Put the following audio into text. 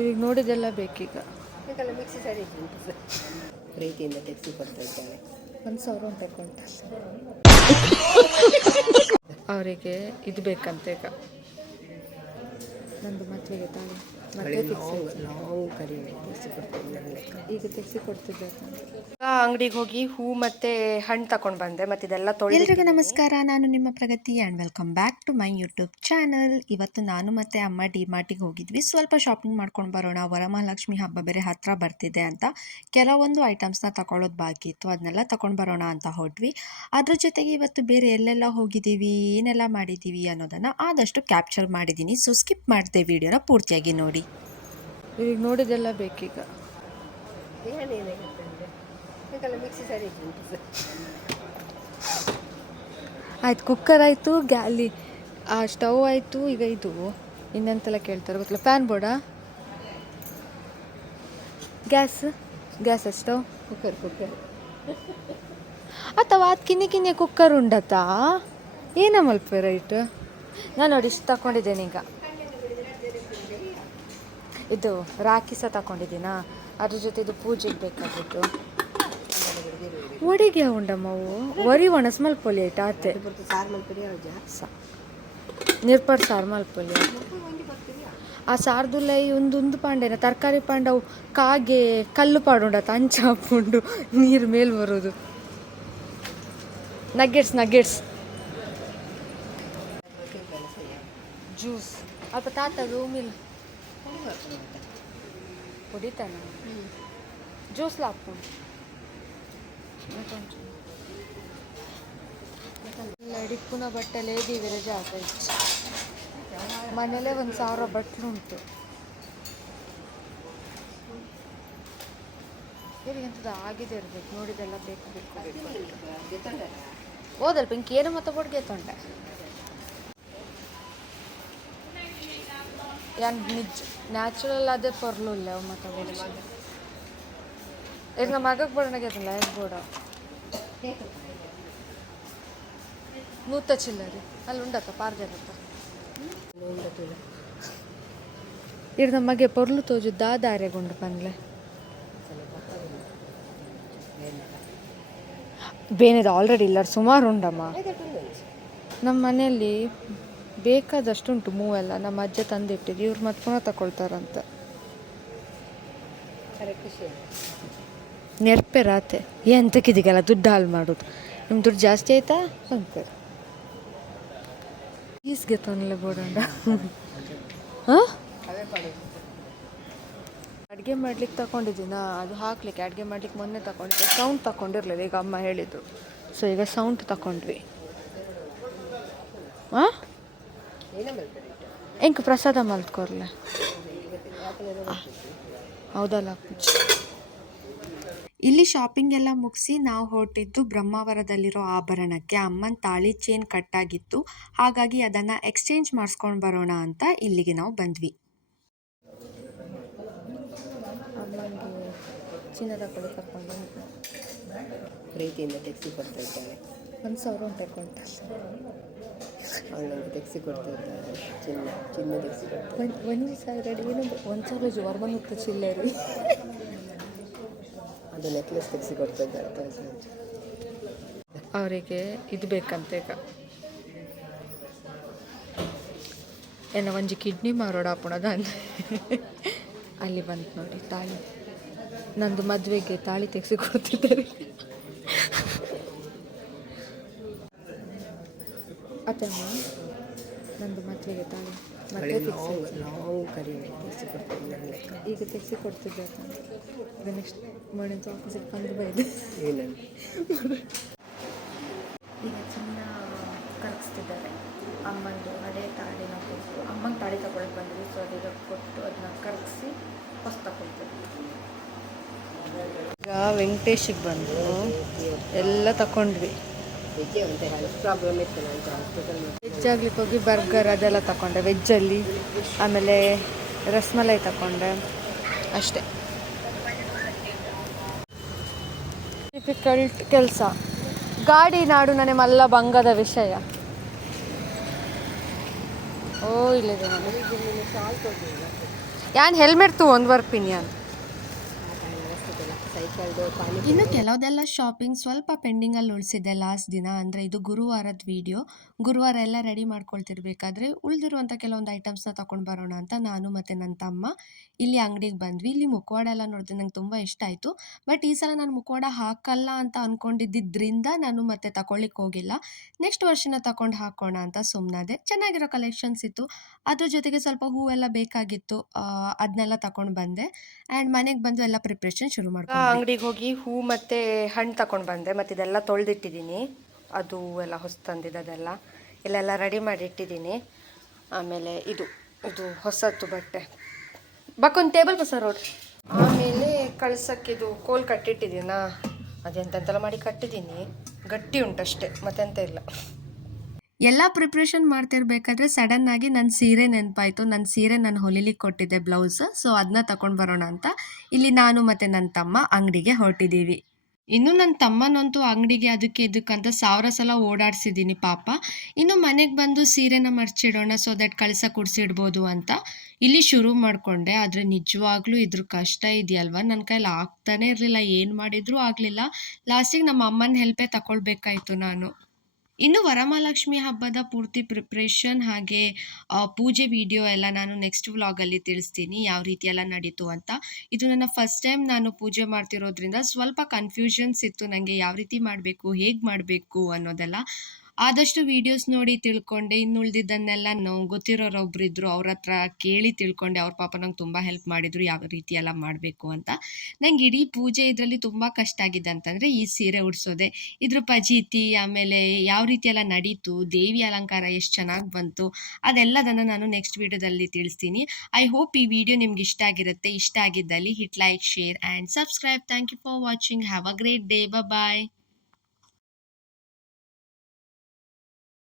ಈಗ ನೋಡಿದೆಲ್ಲ ಬೇಕೀಗ. ಯಾಕಲ್ಲ ಮಿಕ್ಸಿ ಸರಿ ಉಂಟು ಸರ್, ಪ್ರೀತಿಯಿಂದ ತೆಗೆಸಿ ಕೊಡ್ತಾ ಇದ್ದಾಳೆ. 1,000 ಉಂಟು ಅಕೌಂಟಲ್ಲಿ. ಅವರಿಗೆ ಇದು ಬೇಕಂತ ಈಗ, ನಂದು ಮದುವೆಗೆ ತಾಳಿ ಮತ್ತೆ ಲಾಂಗ್ ಕರಿ ತೆಗೆಸಿ ಕೊಡ್ತಾ ಇದ್ದಾಳೆ. ಈಗ ತೆಗೆಸಿ ಕೊಡ್ತಿದ್ದೆ. ಅಂಗಡಿಗೆ ಹೋಗಿ ಹೂ ಮತ್ತೆ ಹಣ್ಣು ತಗೊಂಡು ಬಂದೆ, ಮತ್ತೆ ಇದೆಲ್ಲ ತೊಳೆದು. ಎಲ್ರಿಗೂ ನಮಸ್ಕಾರ, ನಾನು ನಿಮ್ಮ Pragati and welcome back to my YouTube channel. ಇವತ್ತು ನಾನು ಮತ್ತು ಅಮ್ಮ ಡಿಮಾರ್ಟಿಗೆ ಹೋಗಿದ್ವಿ, ಸ್ವಲ್ಪ ಶಾಪಿಂಗ್ ಮಾಡ್ಕೊಂಡು ಬರೋಣ, ವರಮಹಾಲಕ್ಷ್ಮಿ ಹಬ್ಬ ಬೇರೆ ಹತ್ತಿರ ಬರ್ತಿದೆ ಅಂತ ಕೆಲವೊಂದು ಐಟಮ್ಸ್ನ ತಗೊಳ್ಳೋದು ಬಾಕಿ ಇತ್ತು, ಅದನ್ನೆಲ್ಲ ತಗೊಂಡು ಬರೋಣ ಅಂತ ಹೊರಟ್ವಿ. ಅದ್ರ ಜೊತೆಗೆ ಇವತ್ತು ಬೇರೆ ಎಲ್ಲೆಲ್ಲ ಹೋಗಿದ್ದೀವಿ, ಏನೆಲ್ಲ ಮಾಡಿದ್ದೀವಿ ಅನ್ನೋದನ್ನು ಆದಷ್ಟು ಕ್ಯಾಪ್ಚರ್ ಮಾಡಿದ್ದೀನಿ. ಸೊ ಸ್ಕಿಪ್ ಮಾಡಿದೆ, ವಿಡಿಯೋನ ಪೂರ್ತಿಯಾಗಿ ನೋಡಿ. ಈಗ ನೋಡಿದೆಲ್ಲ ಬೇಕೀಗ. ಯಾಕಲ್ಲ ಮಿಕ್ಸಿ ಸರಿ ಉಂಟು ಸರ್. ಆಯ್ತು, ಕುಕ್ಕರ್ ಆಯಿತು, ಗ್ಯಾಲಿ ಆ ಸ್ಟವ್ ಆಯಿತು. ಈಗ ಇದು ಇನ್ನೆಂತೆಲ್ಲ ಕೇಳ್ತಾರೆ ಗೊತ್ತಿಲ್ಲ, ಫ್ಯಾನ್ ಬೋರ್ಡಾ, ಗ್ಯಾಸ್ ಸ್ಟವ್, ಕುಕ್ಕರ್ ಅಥವಾ ಅದು ಕಿನ್ನಿ ಕುಕ್ಕರ್ ಉಂಡತ್ತಾ ಏನ ಮಲ್ಪ ರೈಟ್. ನಾನು ನೋಡಿ ಇಷ್ಟು ತಗೊಂಡಿದ್ದೇನೆ ಈಗ. ಇದು ರಾಖಿ ಸಹ ತಗೊಂಡಿದ್ದೀನಾ, ಅದ್ರ ಜೊತೆ ಇದು ಪೂಜೆಗೆ ಬೇಕಾಗಿತ್ತು. ಒಡೆಗೆ ಉಂಡಮ್ಮವು ವರಿ ಒಣಸ್ ಮಲ್ಪೊಲಿ ಆಯ್ತು ಆತೆ ಸಾರು ಮಲ್ಪಡಿ ನಿರ್ಪಡ್ ಸಾರು ಮಲ್ಪೊಲಿ ಆಯ್ತು. ಆ ಸಾರ್ದುಲ್ಲ ಒಂದು ಪಾಂಡೆನ ತರಕಾರಿ ಪಾಂಡವು ಕಾಗೆ ಕಲ್ಲು ಪಾಡುಂಡತ್ತ ಅಂಚ ಹಾಕೊಂಡು ನೀರು ಮೇಲೆ ಬರೋದು. ನಗ್ಗೆಟ್ಸ್ ಜ್ಯೂಸ್ ಅಪ್ಪ ತಾತ ರೂಮಿಲ್ ಹೊಡಿತಾನ ಜ್ಯೂಸ್ಲ ಹಾಕ್ಕೊಂಡು ಡಿಪ್ಪುನ ಬಟ್ಟೆಲೆ ದಿವಿರ ಜಾಗ ಇತ್ತು. ಮನೇಲೆ 1,000 ಬಟ್ಟಲು ಉಂಟು. ಎಂಥದ್ದು ಆಗಿದೆ ಇರ್ಬೇಕು, ನೋಡಿದೆಲ್ಲ ಬೇಕು ಓದಲ್ಪ ಇಂಕ ಏನು ಮತ್ತೆ ಬಡ್ಗೆ ತೊಂಡೆ ಯಾನ್ ನಿಜ ನ್ಯಾಚುರಲ್ ಅದೇ ಪರ್ಲಿಲ್ಲ ಅವು ಮತ್ತೆ ಬಡ್ಸಿ. ಈಗ ನಮ್ಮ ಮಗಕ್ಕೆ ಬಡನಾಗೈತಲ್ಲ ಎಷ್ಟು ಬೋಡ ನೂತ ಚಿಲ್ಲರಿ ಅಲ್ಲಿ ಉಂಡತ್ತ ಪಾರ್ಜಾಗತ್ತ. ಈಗ ನಮ್ಮ ಮಗೆ ಪೊರ್ಲು ತೋಜು ದಾರ್ಯಾಗುಂಡು ಪನ್ಲೆ ಬೇನೆದು ಆಲ್ರೆಡಿ ಇಲ್ಲ, ಸುಮಾರು ಉಂಡಮ್ಮ. ನಮ್ಮ ಮನೆಯಲ್ಲಿ ಬೇಕಾದಷ್ಟುಂಟು ಮೂವೆಲ್ಲ, ನಮ್ಮ ಅಜ್ಜ ತಂದಿಟ್ಟಿದ್ದು, ಇವ್ರು ಮತ್ತೆ ಪುನಃ ತಗೊಳ್ತಾರಂತ. ನೆರ್ಪೆ ರಾತೆ ಎಂತಕ್ಕಿದೀಗಲ್ಲ ದುಡ್ಡು ಹಾಳು ಮಾಡೋದು. ನಿಮ್ಮ ದುಡ್ಡು ಜಾಸ್ತಿ ಆಯ್ತಾ ಅಂತಾರೆ. ಈಸ್ಗೆ ತೊನ್ನಲೆ ಬೋಡಂಡ. ಹಾಂ, ಅಡುಗೆ ಮಾಡ್ಲಿಕ್ಕೆ ತಗೊಂಡಿದ್ದೀನ, ಅದು ಹಾಕ್ಲಿಕ್ಕೆ ಅಡುಗೆ ಮಾಡ್ಲಿಕ್ಕೆ ಮೊನ್ನೆ ತಗೊಂಡಿದ್ದೆ. ಸೌಂಡ್ ತಗೊಂಡಿರ್ಲಿಲ್ಲ, ಈಗ ಅಮ್ಮ ಹೇಳಿದರು. ಸೊ ಈಗ ಸೌಂಡ್ ತಗೊಂಡ್ವಿ. ಹಾಂ, ಎಂಕ ಪ್ರಸಾದ ಮಲ್ತ್ಕೊರ್ಲೆ ಹೌದಲ್ಲ. ಇಲ್ಲಿ ಶಾಪಿಂಗ್ ಎಲ್ಲ ಮುಗಿಸಿ ನಾವು ಹೊರಟಿದ್ದು ಬ್ರಹ್ಮಾವರದಲ್ಲಿರೋ ಆಭರಣಕ್ಕೆ. ಅಮ್ಮನ ತಾಳಿ ಚೈನ್ ಕಟ್ಟಾಗಿತ್ತು, ಹಾಗಾಗಿ ಅದನ್ನು ಎಕ್ಸ್ಚೇಂಜ್ ಮಾಡಿಸ್ಕೊಂಡು ಬರೋಣ ಅಂತ ಇಲ್ಲಿಗೆ ನಾವು ಬಂದ್ವಿ. ಅಮ್ಮನಿಗೆ ಚಿನ್ನದ ಕಡೆ ತಗೊಂಡು ಪ್ರೀತಿಯಿಂದ ತೆಗೆಸಿ ಕೊಡ್ತಾ ಇದ್ದಾಳೆ. 1,000 ಉಂಟು ಅಕೌಂಟಲ್ಲಿ. ಅವಳಿಗೆ ತೆಗೆಸಿ ಕೊಡ್ತಾ ಇದ್ದಾಳೆ. ಚಿನ್ನ ತೆಗೆಸಿ ಕೊಡ್ತಾ 1,000 ಏನಂದ್ರೆ 1,000 ಜೋರು ಬಂದಿತ್ತು ಚಿಲ್ಲರಿ. ಅದು ನೆಕ್ಲೆಸ್ ತೆಗೆಸಿ ಕೊಡ್ತಾ ಇದ್ದಾಳೆ. ಅವರಿಗೆ ಇದು ಬೇಕಂತ ಈಗ, ಏನ ಒಂಜಿ ಕಿಡ್ನಿ ಮಾರೋಡ ಹಾಪುಣದ ಅಲ್ಲಿ ಬಂತು ನೋಡಿ ತಾಳಿ. ನಂದು ಮದುವೆಗೆ ತಾಳಿ ತೆಗೆಸಿ ಕೊಡ್ತಿದ್ದಾರೆ. ಅತ್ತಮ್ಮ ನಂದು ಮದುವೆಗೆ ತಾಳಿ ಮತ್ತೆ ಲಾಂಗ್ ಕರಿ ತೆಗೆಸಿ ಕೊಡ್ತಾ ಇದ್ದಾಳೆ. ಈಗ ತೆಗೆಸಿ ಕೊಡ್ತಿದ್ದೆ. ಈಗ ನೆಕ್ಸ್ಟ್ ಮಾಡಿದ್ದು ಆಪೋಸಿಟ್ ಬಂದು ಬೈದೆ. ಈಗ ಚಿನ್ನ ಕರಗಿಸ್ತಿದ್ದಾರೆ. ಅಮ್ಮಂದು ಹಳೆ ತಾಳಿನ ಕೊಟ್ಟು ಅಮ್ಮಂಗೆ ತಾಳಿ ತಗೊಳಕ್ಕೆ ಬಂದ್ವಿ. ಸೊ ಅದೀಗ ಕೊಟ್ಟು ಅದನ್ನ ಕರಗಿಸಿ ಹೊಸ ತಗೊಳ್ತೀವಿ. ಈಗ ವೆಂಕಟೇಶಿಗೆ ಬಂದು ಎಲ್ಲ ತಗೊಂಡ್ವಿ. ಪ್ರಾಬ್ಲಮ್ ಇತ್ತು ಅಂತ ಹಾಸ್ಪಿಟಲ್. ವೆಜ್ ಆಗ್ಲಿಕ್ಕೆ ಹೋಗಿ ಬರ್ಗರ್ ಅದೆಲ್ಲ ತಗೊಂಡೆ ವೆಜ್ಜಲ್ಲಿ, ಆಮೇಲೆ ರಸ್ಮಲೈ ತಗೊಂಡೆ ಅಷ್ಟೇ. ಡಿಫಿಕಲ್ಟ್ ಕೆಲಸ. ಗಾಡಿ ನಾಡು ನನಗೆ ಮಲ್ಲ ಬಂಗದ ವಿಷಯ. ಓ ಇಲ್ಲಿದೆ ನೋಡಿ. ಯಾನ್ ಹೆಲ್ಮೆಟ್ ತು ಒಂದು ವರ್ಪಿನ್ ಯಾನ್ ಸೈಕಲ್ದು ಪಾನಿ ಇನ್ನು ಕೆಲವುದೆಲ್ಲ ಶಾಪಿಂಗ್ ಸ್ವಲ್ಪ ಪೆಂಡಿಂಗಲ್ಲಿ ಉಳಿಸಿದ್ದೆ ಲಾಸ್ಟ್ ದಿನ, ಅಂದರೆ ಇದು ಗುರುವಾರದ ವಿಡಿಯೋ. ಗುರುವಾರ ಎಲ್ಲ ರೆಡಿ ಮಾಡ್ಕೊಳ್ತಿರ್ಬೇಕಾದ್ರೆ ಉಳಿದಿರುವಂಥ ಕೆಲವೊಂದು ಐಟಮ್ಸ್ನ ತಗೊಂಡು ಬರೋಣ ಅಂತ ನಾನು ಮತ್ತು ನನ್ನ ತಮ್ಮ ಇಲ್ಲಿ ಅಂಗಡಿಗೆ ಬಂದ್ವಿ. ಇಲ್ಲಿ ಮುಖವಾಡ ಎಲ್ಲ ನೋಡಿದ್ರೆ ನಂಗೆ ತುಂಬ ಇಷ್ಟ ಆಯಿತು. ಬಟ್ ಈ ಸಲ ನಾನು ಮುಖವಾಡ ಹಾಕಲ್ಲ ಅಂತ ಅಂದ್ಕೊಂಡಿದ್ದರಿಂದ ನಾನು ಮತ್ತೆ ತಗೊಳ್ಳಿಕ್ಕೆ ಹೋಗಿಲ್ಲ. ನೆಕ್ಸ್ಟ್ ವರ್ಷನ ತಗೊಂಡು ಹಾಕೋಣ ಅಂತ ಸುಮ್ಮನಾದೆ. ಚೆನ್ನಾಗಿರೋ ಕಲೆಕ್ಷನ್ಸ್ ಇತ್ತು, ಅದ್ರ ಜೊತೆಗೆ ಸ್ವಲ್ಪ ಹೂವೆಲ್ಲ ಬೇಕಾಗಿತ್ತು, ಅದನ್ನೆಲ್ಲ ತಗೊಂಡು ಬಂದೆ. ಆ್ಯಂಡ್ ಮನೆಗೆ ಬಂದು ಎಲ್ಲ ಪ್ರಿಪ್ರೇಷನ್ ಶುರು ಮಾಡ್ಕೊಂಡು ಅಂಗಡಿಗೆ ಹೋಗಿ ಹೂ ಮತ್ತು ಹಣ್ಣು ತಗೊಂಡು ಬಂದೆ. ಮತ್ತು ಇದೆಲ್ಲ ತೊಳೆದಿಟ್ಟಿದ್ದೀನಿ, ಅದು ಎಲ್ಲ ಹೊಸ ತಂದಿದ್ದೆಲ್ಲ ಇಲ್ಲೆಲ್ಲ ರೆಡಿ ಮಾಡಿ ಇಟ್ಟಿದ್ದೀನಿ. ಆಮೇಲೆ ಇದು ಇದು ಹೊಸತ್ತು ಬಟ್ಟೆ ಬಕ್ಕೊಂದು ಟೇಬಲ್ ಬಸ ರೋಡ್. ಆಮೇಲೆ ಕಳ್ಸೋಕ್ಕಿದು ಕೋಲ್ ಕಟ್ಟಿಟ್ಟಿದ್ದೀನಾ, ಅದೆಂತೆಂತೆಲ್ಲ ಮಾಡಿ ಕಟ್ಟಿದ್ದೀನಿ. ಗಟ್ಟಿ ಉಂಟಷ್ಟೇ, ಮತ್ತೆಂತ ಇಲ್ಲ. ಎಲ್ಲ ಪ್ರಿಪ್ರೇಷನ್ ಮಾಡ್ತಿರ್ಬೇಕಾದ್ರೆ ಸಡನ್ನಾಗಿ ನನ್ನ ಸೀರೆ ನೆನಪಾಯಿತು. ನನ್ನ ಸೀರೆ ನಾನು ಹೊಲಿಲಿಕ್ಕೆ ಕೊಟ್ಟಿದ್ದೆ ಬ್ಲೌಸ್, ಸೊ ಅದನ್ನ ತಗೊಂಡು ಬರೋಣ ಅಂತ ಇಲ್ಲಿ ನಾನು ಮತ್ತು ನನ್ನ ತಮ್ಮ ಅಂಗಡಿಗೆ ಹೊರಟಿದ್ದೀವಿ. ಇನ್ನು ನನ್ನ ತಮ್ಮನಂತೂ ಅಂಗಡಿಗೆ ಅದಕ್ಕೆ ಇದಕ್ಕಂತ 1000 ಸಲ ಓಡಾಡಿಸಿದ್ದೀನಿ ಪಾಪ. ಇನ್ನು ಮನೆಗೆ ಬಂದು ಸೀರೆನ ಮರ್ಚಿಡೋಣ, ಸೊ ದಟ್ ಕಳ್ಸ ಕುಡಿಸಿಡ್ಬೋದು ಅಂತ ಇಲ್ಲಿ ಶುರು ಮಾಡಿಕೊಂಡೆ. ಆದರೆ ನಿಜವಾಗ್ಲೂ ಇದ್ರ ಕಷ್ಟ ಇದೆಯಲ್ವ, ನನ್ನ ಕೈಲಿ ಆಗ್ತಾನೆ ಇರಲಿಲ್ಲ, ಏನು ಮಾಡಿದರೂ ಆಗಲಿಲ್ಲ. ಲಾಸ್ಟಿಗೆ ನಮ್ಮ ಅಮ್ಮನ ಹೆಲ್ಪೇ ತಗೊಳ್ಬೇಕಾಯಿತು ನಾನು. ಇನ್ನು ವರಮಹಾಲಕ್ಷ್ಮಿ ಹಬ್ಬದ ಪೂರ್ತಿ ಪ್ರಿಪ್ರೇಷನ್ ಹಾಗೆ ಪೂಜೆ ವಿಡಿಯೋ ಎಲ್ಲ ನಾನು ನೆಕ್ಸ್ಟ್ ವ್ಲಾಗಲ್ಲಿ ತಿಳಿಸ್ತೀನಿ, ಯಾವ ರೀತಿ ಎಲ್ಲ ನಡೀತು ಅಂತ. ಇದು ನನ್ನ ಫಸ್ಟ್ ಟೈಮ್ ನಾನು ಪೂಜೆ ಮಾಡ್ತಿರೋದ್ರಿಂದ ಸ್ವಲ್ಪ ಕನ್ಫ್ಯೂಷನ್ಸ್ ಇತ್ತು ನನಗೆ, ಯಾವ ರೀತಿ ಮಾಡಬೇಕು, ಹೇಗೆ ಮಾಡಬೇಕು ಅನ್ನೋದೆಲ್ಲ. ಆದಷ್ಟು ವೀಡಿಯೋಸ್ ನೋಡಿ ತಿಳ್ಕೊಂಡೆ. ಇನ್ನು ಉಳಿದಿದ್ದನ್ನೆಲ್ಲ ಗೊತ್ತಿರೋರೊಬ್ರು ಇದ್ದರು, ಅವ್ರ ಹತ್ರ ಕೇಳಿ ತಿಳ್ಕೊಂಡೆ. ಅವ್ರ ಪಾಪ ನಂಗೆ ತುಂಬ ಹೆಲ್ಪ್ ಮಾಡಿದರು ಯಾವ ರೀತಿ ಎಲ್ಲ ಮಾಡಬೇಕು ಅಂತ. ನಂಗೆ ಇಡೀ ಪೂಜೆ ಇದರಲ್ಲಿ ತುಂಬ ಕಷ್ಟ ಆಗಿದೆ ಅಂತಂದರೆ ಈ ಸೀರೆ ಉಡಿಸೋದೆ. ಇದ್ರ ಪಜೀತಿ, ಆಮೇಲೆ ಯಾವ ರೀತಿ ಎಲ್ಲ ನಡೀತು, ದೇವಿ ಅಲಂಕಾರ ಎಷ್ಟು ಚೆನ್ನಾಗಿ ಬಂತು, ಅದೆಲ್ಲದನ್ನು ನಾನು ನೆಕ್ಸ್ಟ್ ವೀಡಿಯೋದಲ್ಲಿ ತಿಳಿಸ್ತೀನಿ. ಐ ಹೋಪ್ ಈ ವಿಡಿಯೋ ನಿಮ್ಗೆ ಇಷ್ಟ ಆಗಿರುತ್ತೆ. ಇಷ್ಟ ಆಗಿದ್ದಲ್ಲಿ hit like, share and subscribe. Thank you for watching. Have a great day. Bye.